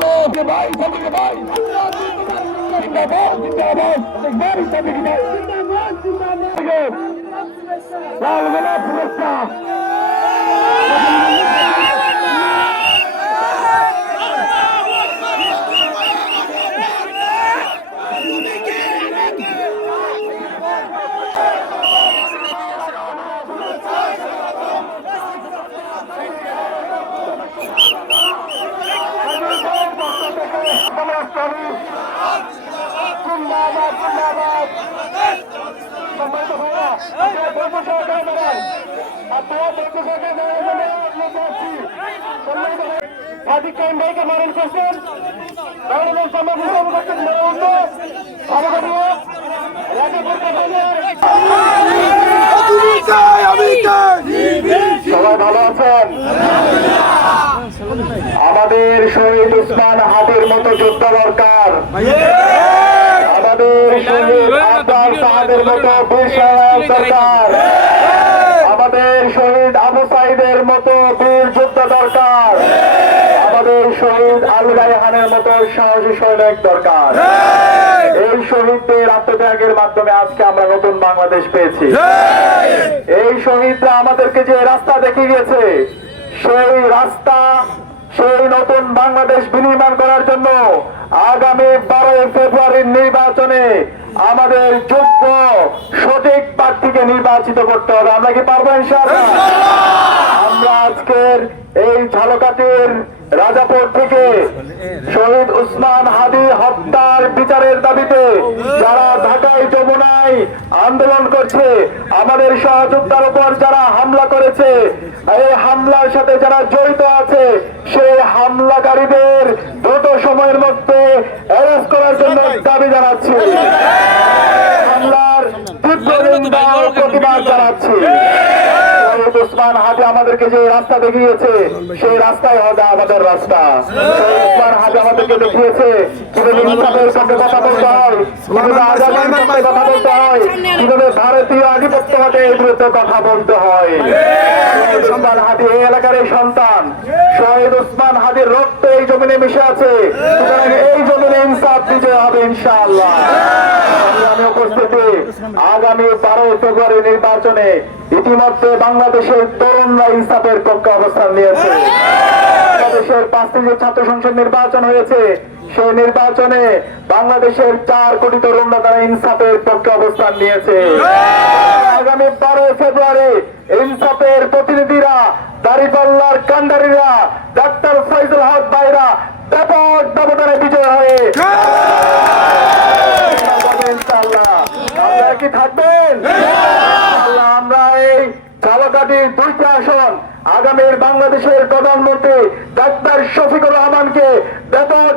ভাই সাদিক ভাই জিন্দাবাদ জিন্দাবাদ ভাই সাদিক ভাই লাল গোলাপ শুভেচ্ছা মারণ করছেন সবাই ভালো আছেন। আমাদের শহীদ উসমান হাদির মতো যোদ্ধা দরকার, আমাদের শহীদ আবদার সাহাদের মতো বীর সৈনিক দরকার, আমাদের শহীদ আবু সাইদের মতো বীর যোদ্ধা দরকার, আমাদের শহীদ আল রায়হানের মতো সাহসী সৈনিক দরকার। এই শহীদদের আত্মত্যাগের মাধ্যমে আজকে আমরা নতুন বাংলাদেশ পেয়েছি। এই শহীদরা আমাদেরকে যে রাস্তা দেখিয়ে গেছে, সেই রাস্তা, সেই নতুন বাংলাদেশ বিনির্মাণ করার জন্য আগামী 12 ফেব্রুয়ারির নির্বাচনে আমাদের যোগ্য সঠিক প্রার্থীকে নির্বাচিত করতে হবে। আমরা কি পারবো ইনশাআল্লাহ? আমরা আজকের এই ঝালকাঠির রাজাপুর থেকে শহীদ উসমান হাদি হত্যার বিচারের দাবিতে যারা ঢাকায় যমুনায় আন্দোলন করছে, আমাদের সহযোদ্ধার উপর যারা হামলা করেছে, এই হামলার সাথে যারা জড়িত আছে, সেই হামলাকারীদের দ্রুত সময়ের মধ্যে অ্যারেস্ট করার জন্য দাবি জানাচ্ছি। হামলার তীব্র নিন্দা ও প্রতিবাদ জানাচ্ছি। উসমান হাদি আমাদেরকে যে রাস্তা দেখিয়েছে, সেই রাস্তাই হবে আমাদের রাস্তা। উসমান হাদি আমাদেরকে দেখিয়েছে কিভাবে ইনসাফের পক্ষে কথা বলতে হয়, কিভাবে আজাদের পক্ষে কথা বলতে হয়, কিভাবে ভারতীয় আধিপত্যবাদের বিরুদ্ধে কথা বলতে হয়। উসমান হাদি এই এলাকার সন্তান, শহীদ উসমান হাদির রক্ত এই জমিনে মিশে আছে, সুতরাং এই জমিনে ইনসাফ বিজয় হবে ইনশাআল্লাহ। আমি উপস্থিতি আগামী 12 ফেব্রুয়ারি নির্বাচনে ইতিমধ্যে বাংলাদেশের তরুণরা ইনসাফের পক্ষে অবস্থান নিয়েছে। বাংলাদেশের 5টি যে ছাত্র সংসদ নির্বাচন হয়েছে, সেই নির্বাচনে বাংলাদেশের 4 কোটি তরুণরা তারা ইনসাফের পক্ষে অবস্থান নিয়েছে। আগামী 12 ফেব্রুয়ারি ইনসাফের প্রতিনিধিরা, দাঁড়িপাল্লার কান্ডারীরা, ডাক্তার ফয়জুল হক ভাইরা ব্যাপক ব্যবধানে বিজয় হয়ে আপনারা কি থাকবেন? আমরা এই ঝালকাঠির 2টি আসন আগামীর বাংলাদেশের প্রধানমন্ত্রী ডাক্তার শফিকুর রহমানকে ব্যাপক